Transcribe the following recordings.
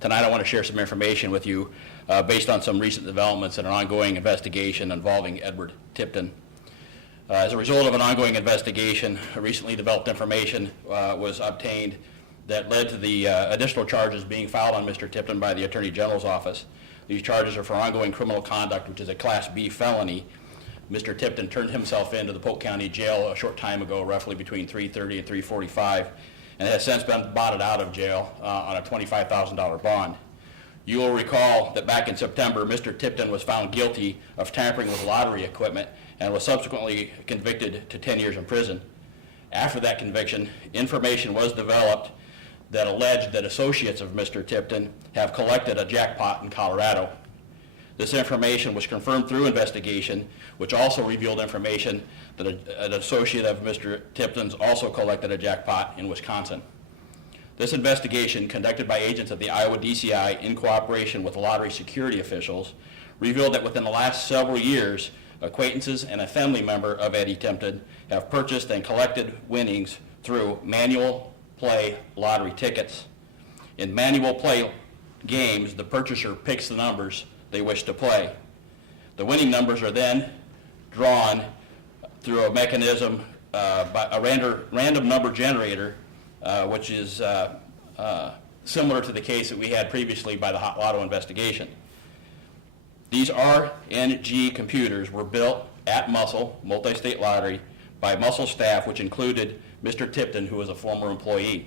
Tonight I want to share some information with you based on some recent developments in an ongoing investigation involving Edward Tipton. As a result of an ongoing investigation, recently developed information was obtained that led to the additional charges being filed on Mr. Tipton by the Attorney General's office. These charges are for ongoing criminal conduct, which is a Class B felony. Mr. Tipton turned himself into the Polk County Jail a short time ago, roughly between 3:30 and 3:45, and has since been bonded out of jail on a $25,000 bond. You will recall that back in September, Mr. Tipton was found guilty of tampering with lottery equipment and was subsequently convicted to 10 years in prison. After that conviction, information was developed that alleged that associates of Mr. Tipton have collected a jackpot in Colorado. This information was confirmed through investigation, which also revealed information that an associate of Mr. Tipton's also collected a jackpot in Wisconsin. This investigation, conducted by agents of the Iowa DCI in cooperation with lottery security officials, revealed that within the last several years, acquaintances and a family member of Eddie Tipton have purchased and collected winnings through manual play lottery tickets. In manual play games, the purchaser picks the numbers they wish to play. The winning numbers are then drawn through a mechanism by a random number generator, which is similar to the case that we had previously by the Hot Lotto investigation. These RNG computers were built at Muscle, Multi-State Lottery, by Muscle staff, which included Mr. Tipton, who was a former employee.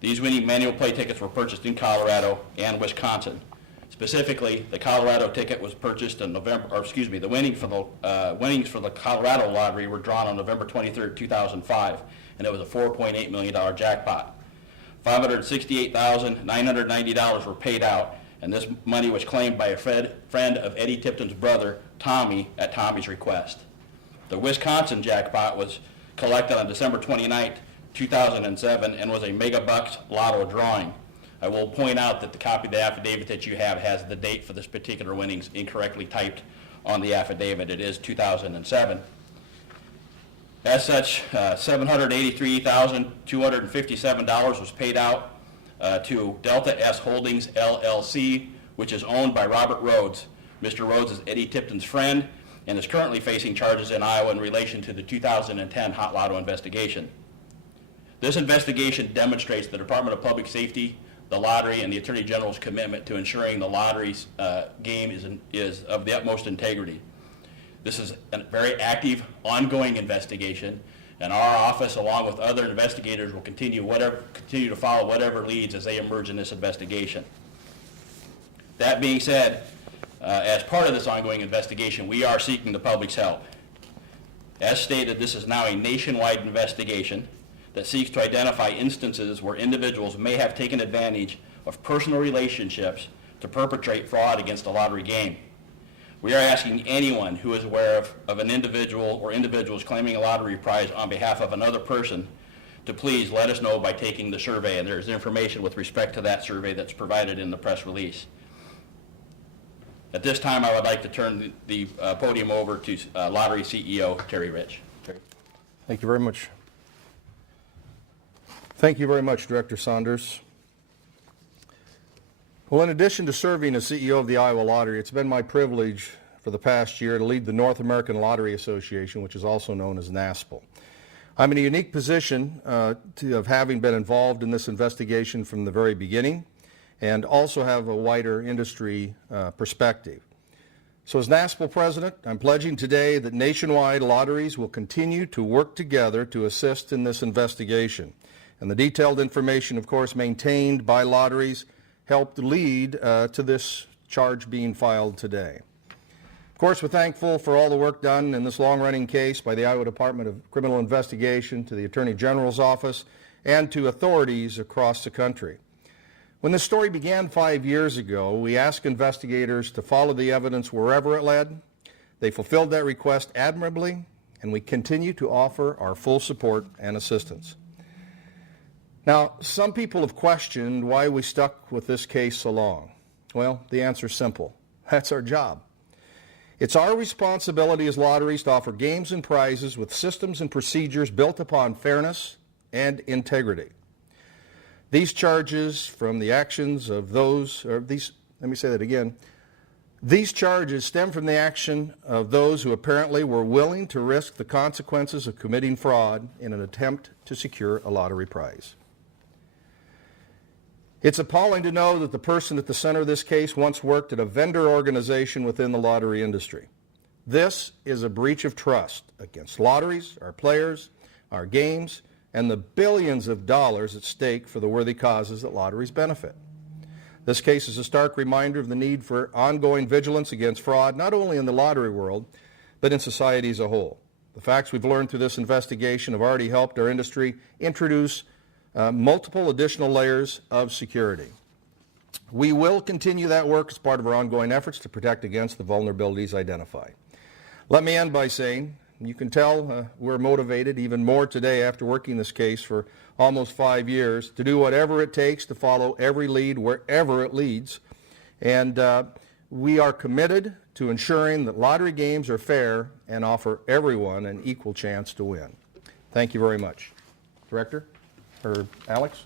These winning manual play tickets were purchased in Colorado and Wisconsin. Specifically, the Colorado ticket was purchased in the winnings for the Colorado lottery were drawn on November 23rd, 2005, and it was a $4.8 million jackpot. $568,990 were paid out, and this money was claimed by a friend of Eddie Tipton's brother, Tommy, at Tommy's request. The Wisconsin jackpot was collected on December 29th, 2007, and was a Mega Bucks Lotto drawing. I will point out that the copy of the affidavit that you have has the date for this particular winnings incorrectly typed on the affidavit. It is 2007. As such, $783,257 was paid out to Delta S Holdings, LLC, which is owned by Robert Rhodes. Mr. Rhodes is Eddie Tipton's friend and is currently facing charges in Iowa in relation to the 2010 Hot Lotto investigation. This investigation demonstrates the Department of Public Safety, the lottery, and the Attorney General's commitment to ensuring the lottery's game is of the utmost integrity. This is a very active, ongoing investigation, and our office, along with other investigators, will continue to follow whatever leads as they emerge in this investigation. That being said, as part of this ongoing investigation, we are seeking the public's help. As stated, this is now a nationwide investigation that seeks to identify instances where individuals may have taken advantage of personal relationships to perpetrate fraud against the lottery game. We are asking anyone who is aware of an individual or individuals claiming a lottery prize on behalf of another person to please let us know by taking the survey, and there's information with respect to that survey that's provided in the press release. At this time, I would like to turn the podium over to Lottery CEO Terry Rich. Terry. Thank you very much. Thank you very much, Director Saunders. Well, in addition to serving as CEO of the Iowa Lottery, it's been my privilege for the past year to lead the North American Lottery Association, which is also known as NASPL. I'm in a unique position of having been involved in this investigation from the very beginning and also have a wider industry perspective. So as NASPL President, I'm pledging today that nationwide lotteries will continue to work together to assist in this investigation. And the detailed information, of course, maintained by lotteries helped lead to this charge being filed today. Of course, we're thankful for all the work done in this long-running case by the Iowa Department of Criminal Investigation, to the Attorney General's office, and to authorities across the country. When this story began 5 years ago, we asked investigators to follow the evidence wherever it led. They fulfilled that request admirably, and we continue to offer our full support and assistance. Now, some people have questioned why we stuck with this case so long. Well, the answer is simple. That's our job. It's our responsibility as lotteries to offer games and prizes with systems and procedures built upon fairness and integrity. These charges from the actions of those, let me say that again. These charges stem from the action of those who apparently were willing to risk the consequences of committing fraud in an attempt to secure a lottery prize. It's appalling to know that the person at the center of this case once worked at a vendor organization within the lottery industry. This is a breach of trust against lotteries, our players, our games, and the billions of dollars at stake for the worthy causes that lotteries benefit. This case is a stark reminder of the need for ongoing vigilance against fraud, not only in the lottery world, but in society as a whole. The facts we've learned through this investigation have already helped our industry introduce multiple additional layers of security. We will continue that work as part of our ongoing efforts to protect against the vulnerabilities identified. Let me end by saying, you can tell we're motivated even more today after working this case for almost 5 years to do whatever it takes to follow every lead wherever it leads. And we are committed to ensuring that lottery games are fair and offer everyone an equal chance to win. Thank you very much. Director, or Alex?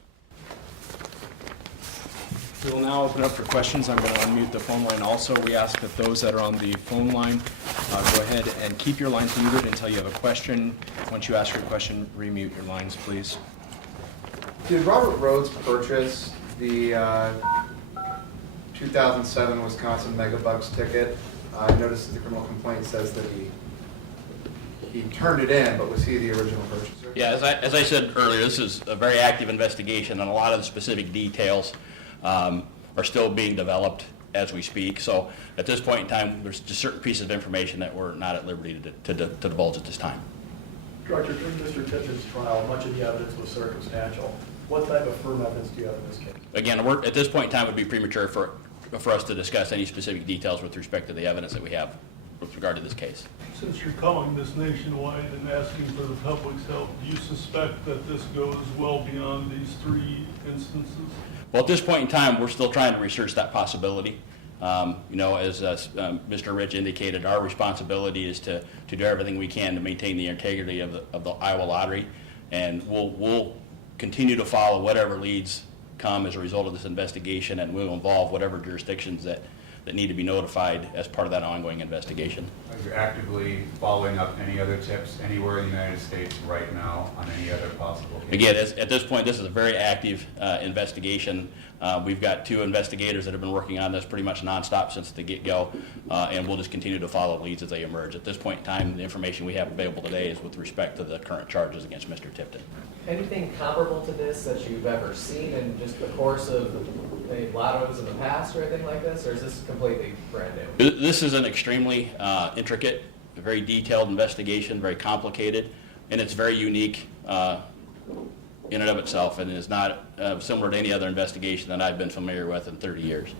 We will now open up for questions. I'm going to unmute the phone line also. We ask that those that are on the phone line go ahead and keep your lines muted until you have a question. Once you ask your question, remute your lines, please. Did Robert Rhodes purchase the 2007 Wisconsin Megabucks ticket? I noticed that the criminal complaint says that he turned it in, but was he the original purchaser? Yeah, as I said earlier, this is a very active investigation, and a lot of the specific details are still being developed as we speak. So at this point in time, there's just certain pieces of information that we're not at liberty to divulge at this time. Director, during Mr. Tipton's trial, much of the evidence was circumstantial. What type of firm evidence do you have in this case? Again, at this point in time, it would be premature for us to discuss any specific details with respect to the evidence that we have with regard to this case. Since you're calling this nationwide and asking for the public's help, do you suspect that this goes well beyond these 3 instances? Well, at this point in time, we're still trying to research that possibility. You know, as Mr. Rich indicated, our responsibility is to do everything we can to maintain the integrity of the Iowa Lottery, and we'll continue to follow whatever leads come as a result of this investigation, and we'll involve whatever jurisdictions that need to be notified as part of that ongoing investigation. Are you actively following up any other tips anywhere in the United States right now on any other possible cases? Again, at this point, this is a very active investigation. We've got 2 investigators that have been working on this pretty much nonstop since the get-go, and we'll just continue to follow leads as they emerge. At this point in time, the information we have available today is with respect to the current charges against Mr. Tipton. Anything comparable to this that you've ever seen in just the course of maybe lottos in the past or anything like this, or is this completely brand new? This is an extremely intricate, very detailed investigation, very complicated, and it's very unique in and of itself, and is not similar to any other investigation that I've been familiar with in 30 years.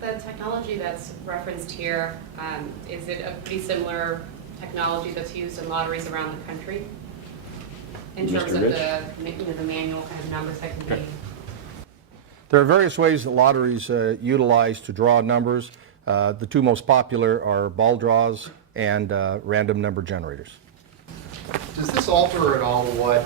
The technology that's referenced here, is it a pretty similar technology that's used in lotteries around the country? In terms of the manual kind of numbers that can be. There are various ways that lotteries utilize to draw numbers. The 2 most popular are ball draws and random number generators. Does this alter at all what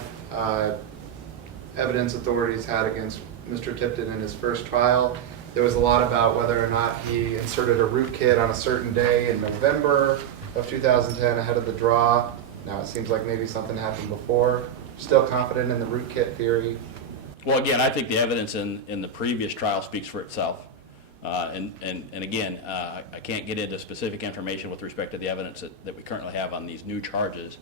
evidence authorities had against Mr. Tipton in his first trial? There was a lot about whether or not he inserted a rootkit on a certain day in November of 2010 ahead of the draw. Now it seems like maybe something happened before. Still confident in the rootkit theory? Well, again, I think the evidence in the previous trial speaks for itself. And again, I can't get into specific information with respect to the evidence that we currently have on these new charges.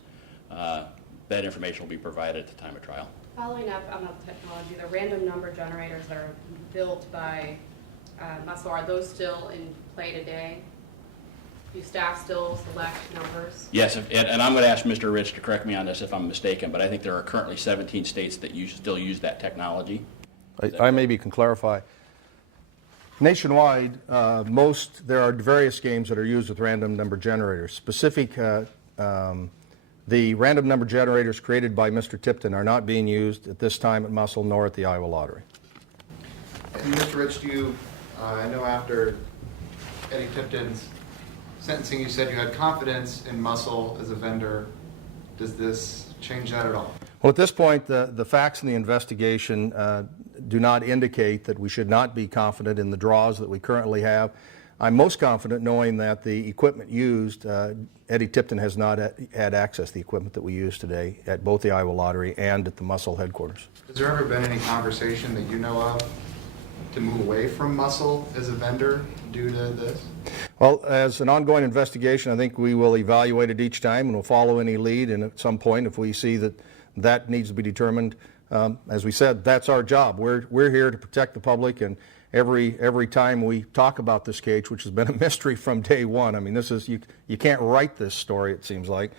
That information will be provided at the time of trial. Following up on the technology, the random number generators that are built by Muscle, are those still in play today? Do staff still select numbers? Yes, and I'm going to ask Mr. Rich to correct me on this if I'm mistaken, but I think there are currently 17 states that still use that technology. I maybe can clarify. Nationwide, there are various games that are used with random number generators. The random number generators created by Mr. Tipton are not being used at this time at Muscle nor at the Iowa Lottery. And Mr. Rich, I know after Eddie Tipton's sentencing, you said you had confidence in Muscle as a vendor. Does this change that at all? Well, at this point, the facts in the investigation do not indicate that we should not be confident in the draws that we currently have. I'm most confident knowing that the equipment used, Eddie Tipton has not had access to the equipment that we use today at both the Iowa Lottery and at the Muscle headquarters. Has there ever been any conversation that you know of to move away from Muscle as a vendor due to this? Well, as an ongoing investigation, I think we will evaluate it each time and we'll follow any lead, and at some point, if we see that that needs to be determined, as we said, that's our job. We're here to protect the public, and every time we talk about this case, which has been a mystery from day one, I mean, this is, you can't write this story, it seems like.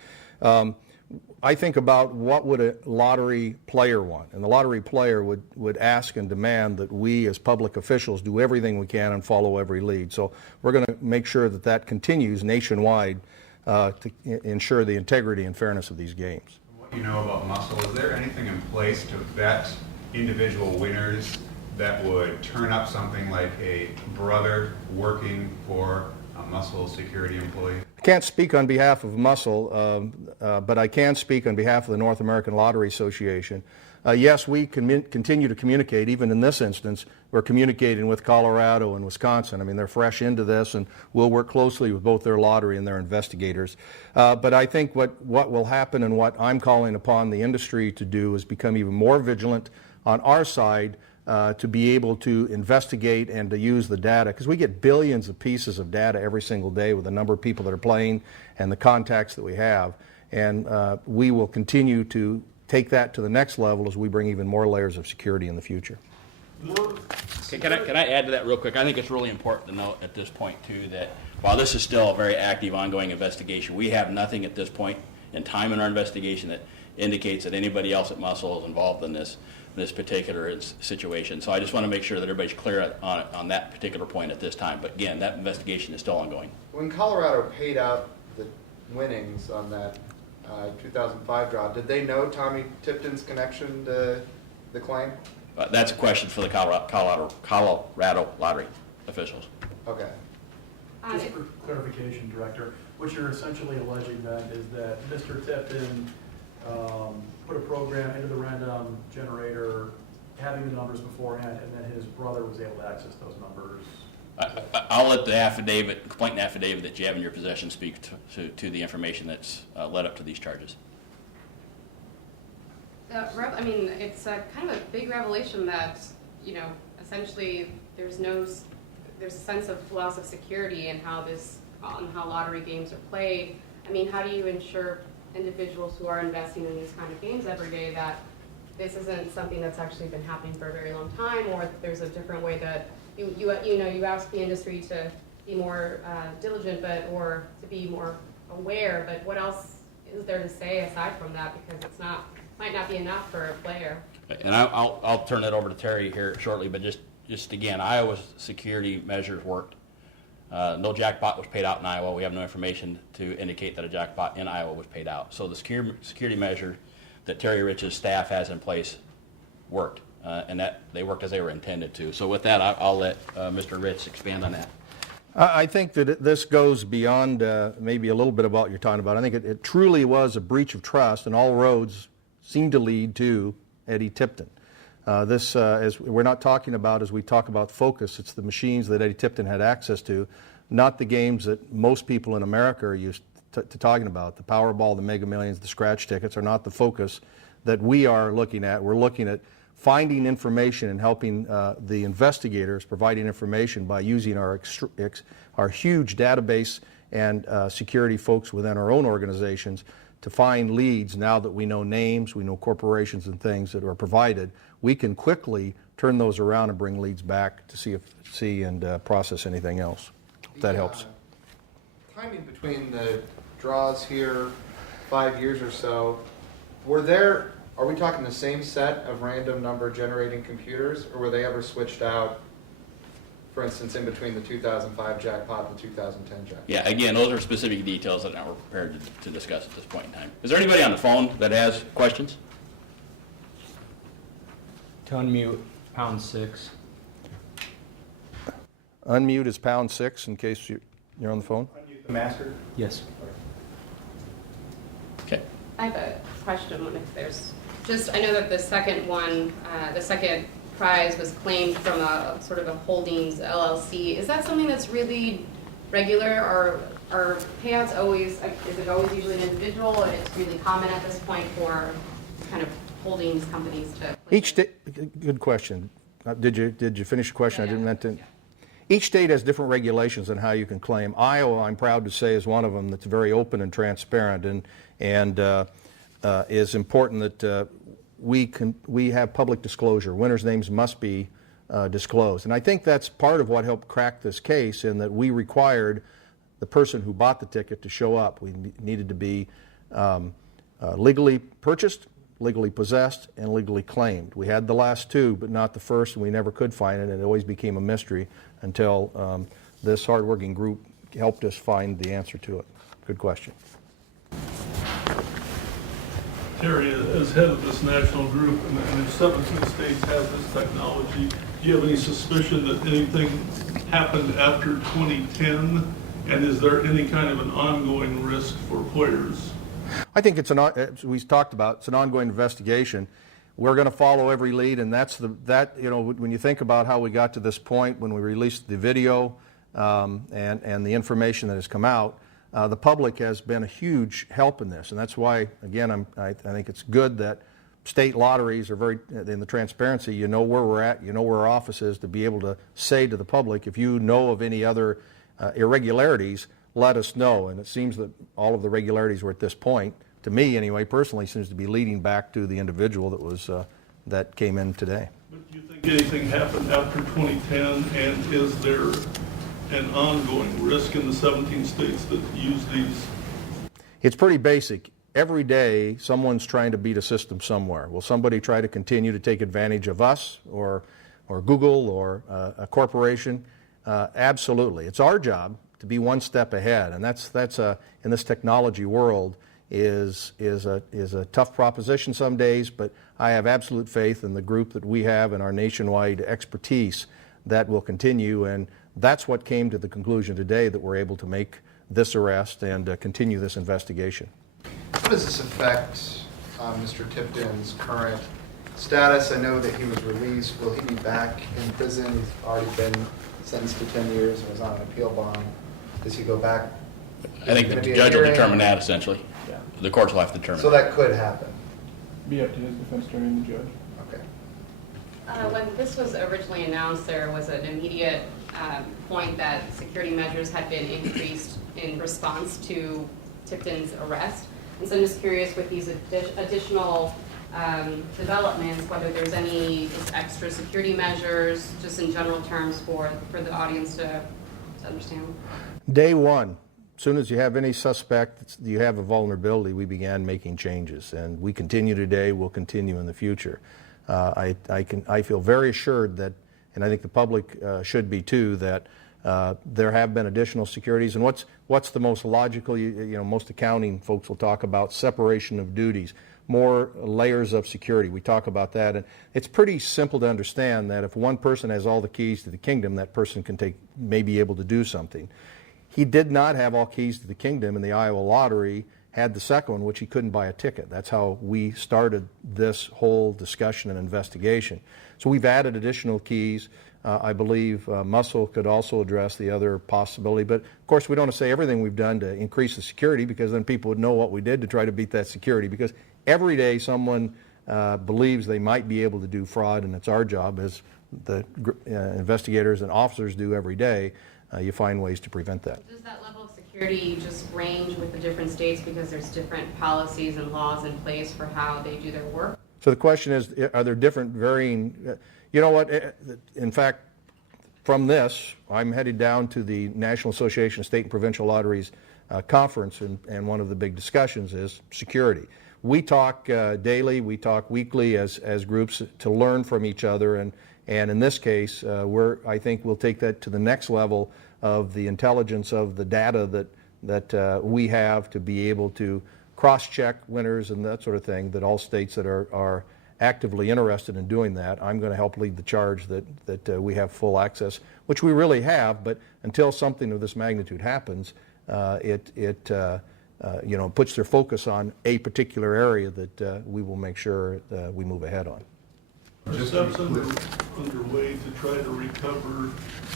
I think about what would a lottery player want, and the lottery player would ask and demand that we as public officials do everything we can and follow every lead. So we're going to make sure that that continues nationwide to ensure the integrity and fairness of these games. What you know about Muscle, is there anything in place to vet individual winners that would turn up something like a brother working for a Muscle security employee? I can't speak on behalf of Muscle, but I can speak on behalf of the North American Lottery Association. Yes, we continue to communicate. Even in this instance, we're communicating with Colorado and Wisconsin. I mean, they're fresh into this, and we'll work closely with both their lottery and their investigators. But I think what will happen, and what I'm calling upon the industry to do, is become even more vigilant on our side to be able to investigate and to use the data, because we get billions of pieces of data every single day with the number of people that are playing and the contacts that we have. And we will continue to take that to the next level as we bring even more layers of security in the future. Okay, can I add to that real quick? I think it's really important to note at this point, too, that while this is still a very active, ongoing investigation, we have nothing at this point in time in our investigation that indicates that anybody else at Muscle is involved in this particular situation. So I just want to make sure that everybody's clear on that particular point at this time. But again, that investigation is still ongoing. When Colorado paid out the winnings on that 2005 draw, did they know Tommy Tipton's connection to the claim? That's a question for the Colorado Lottery officials. Okay. Just for clarification, Director, what you're essentially alleging then is that Mr. Tipton put a program into the random generator, having the numbers beforehand, and then his brother was able to access those numbers. I'll let the complaint and affidavit that you have in your possession speak to the information that's led up to these charges. I mean, it's kind of a big revelation that, you know, essentially there's a sense of loss of security in how lottery games are played. I mean, how do you ensure individuals who are investing in these kind of games every day that this isn't something that's actually been happening for a very long time, or that there's a different way that you ask the industry to be more diligent, or to be more aware, but what else is there to say aside from that? Because might not be enough for a player. And I'll turn it over to Terry here shortly, but just again, Iowa's security measures worked. No jackpot was paid out in Iowa. We have no information to indicate that a jackpot in Iowa was paid out. So the security measure that Terry Rich's staff has in place worked, and that they worked as they were intended to. So with that, I'll let Mr. Rich expand on that. I think that this goes beyond maybe a little bit about what you're talking about. I think it truly was a breach of trust, and all roads seem to lead to Eddie Tipton. This, as we're not talking about, as we talk about focus, it's the machines that Eddie Tipton had access to, not the games that most people in America are used to talking about. The Powerball, the Mega Millions, the scratch tickets are not the focus that we are looking at. We're looking at finding information and helping the investigators, providing information by using our huge database and security folks within our own organizations to find leads. Now that we know names, we know corporations and things that are provided, we can quickly turn those around and bring leads back to see and process anything else. If that helps. Timing between the draws here, 5 years or so, are we talking the same set of random number generating computers, or were they ever switched out, for instance, in between the 2005 jackpot and the 2010 jackpot? Yeah, again, those are specific details that we're prepared to discuss at this point in time. Is there anybody on the phone that has questions? To unmute, #6. Unmute is #6 in case you're on the phone. Unmute the master. Yes. Okay. I have a question if there's, I know that the second one, the second prize was claimed from a sort of a holdings LLC. Is that something that's really regular, or are payouts always, is it always usually an individual, and it's really common at this point for kind of holdings companies to? Each state, good question. Did you finish the question? I didn't mean to. Yeah. Each state has different regulations on how you can claim. Iowa, I'm proud to say, is one of them that's very open and transparent, and is important that we have public disclosure. Winners' names must be disclosed. And I think that's part of what helped crack this case, in that we required the person who bought the ticket to show up. We needed to be legally purchased, legally possessed, and legally claimed. We had the last two, but not the first, and we never could find it, and it always became a mystery until this hardworking group helped us find the answer to it. Good question. Terry, as head of this national group, and if 17 states have this technology, do you have any suspicion that anything happened after 2010? And is there any kind of an ongoing risk for players? I think it's as we talked about, it's an ongoing investigation. We're going to follow every lead, and when you think about how we got to this point, when we released the video and the information that has come out, the public has been a huge help in this, and that's why, again, I think it's good that state lotteries are very, in the transparency, you know where we're at, you know where our office is, to be able to say to the public, if you know of any other irregularities, let us know. And it seems that all of the regularities were at this point, to me anyway, personally, seems to be leading back to the individual that came in today. But do you think anything happened after 2010, and is there an ongoing risk in the 17 states that use these? It's pretty basic. Every day, someone's trying to beat a system somewhere. Will somebody try to continue to take advantage of us, or Google, or a corporation? Absolutely. It's our job to be one step ahead, and that's in this technology world is a tough proposition some days, but I have absolute faith in the group that we have and our nationwide expertise that will continue, and that's what came to the conclusion today, that we're able to make this arrest and continue this investigation. How does this affect Mr. Tipton's current status? I know that he was released. Will he be back in prison? He's already been sentenced to 10 years and was on an appeal bond. Does he go back? I think the judge will determine that, essentially. Yeah. The courts will have to determine. So that could happen. Be up to his defense attorney and the judge. Okay. When this was originally announced, there was an immediate point that security measures had been increased in response to Tipton's arrest. And so I'm just curious, with these additional developments, whether there's any just extra security measures, just in general terms, for the audience to understand. Day one, as soon as you have any suspect, you have a vulnerability, we began making changes, and we continue today, we'll continue in the future. I feel very assured that, and I think the public should be too, that there have been additional securities. And what's the most logical? Most accounting folks will talk about separation of duties, more layers of security. We talk about that, and it's pretty simple to understand that if one person has all the keys to the kingdom, that person may be able to do something. He did not have all keys to the kingdom in the Iowa lottery, had the second one, which he couldn't buy a ticket. That's how we started this whole discussion and investigation. So we've added additional keys. I believe Muscle could also address the other possibility. But, of course, we don't want to say everything we've done to increase the security, because then people would know what we did to try to beat that security. Because every day someone believes they might be able to do fraud, and it's our job, as the investigators and officers do every day, you find ways to prevent that. Does that level of security just range with the different states because there's different policies and laws in place for how they do their work? So the question is, are there different varying... You know what, in fact, from this, I'm headed down to the National Association of State and Provincial Lotteries conference, and one of the big discussions is security. We talk daily, we talk weekly as groups to learn from each other, and in this case, I think we'll take that to the next level of the intelligence of the data that we have to be able to cross-check winners and that sort of thing, that all states that are actively interested in doing that. I'm going to help lead the charge that we have full access, which we really have, but until something of this magnitude happens, it puts their focus on a particular area that we will make sure we move ahead on. Are Just to be steps clear- underway to try to recover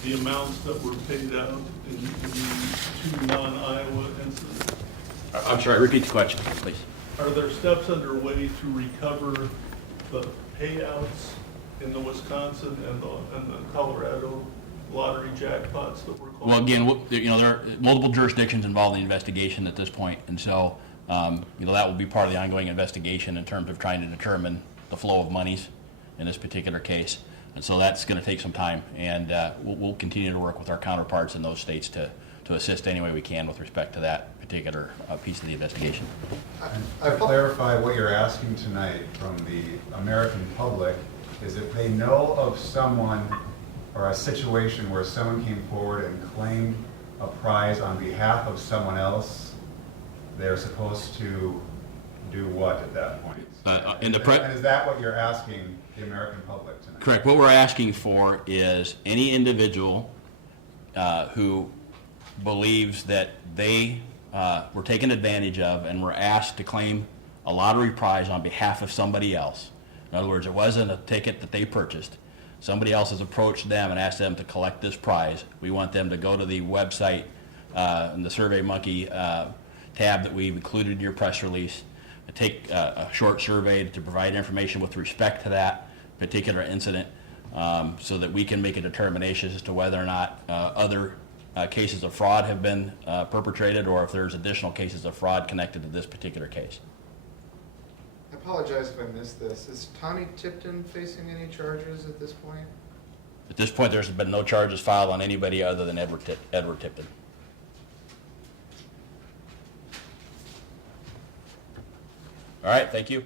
the amounts that were paid out in the 2 non-Iowa incidents? I'm sorry, repeat the question, please. Are there steps underway to recover the payouts in the Wisconsin and the Colorado lottery jackpots that were called? Well, again, there are multiple jurisdictions involved in the investigation at this point, and so, that will be part of the ongoing investigation in terms of trying to determine the flow of monies in this particular case. And so that's going to take some time, and we'll continue to work with our counterparts in those states to assist any way we can with respect to that particular piece of the investigation. To clarify, what you're asking tonight from the American public is if they know of someone or a situation where someone came forward and claimed a prize on behalf of someone else, they're supposed to do what at that point? And is that what you're asking the American public tonight? Correct. What we're asking for is any individual who believes that they were taken advantage of and were asked to claim a lottery prize on behalf of somebody else. In other words, it wasn't a ticket that they purchased. Somebody else has approached them and asked them to collect this prize. We want them to go to the website in the SurveyMonkey tab that we've included in your press release, take a short survey to provide information with respect to that particular incident, so that we can make a determination as to whether or not other cases of fraud have been perpetrated, or if there's additional cases of fraud connected to this particular case. I apologize if I missed this. Is Tawny Tipton facing any charges at this point? At this point, there's been no charges filed on anybody other than Edward Tipton. All right, thank you.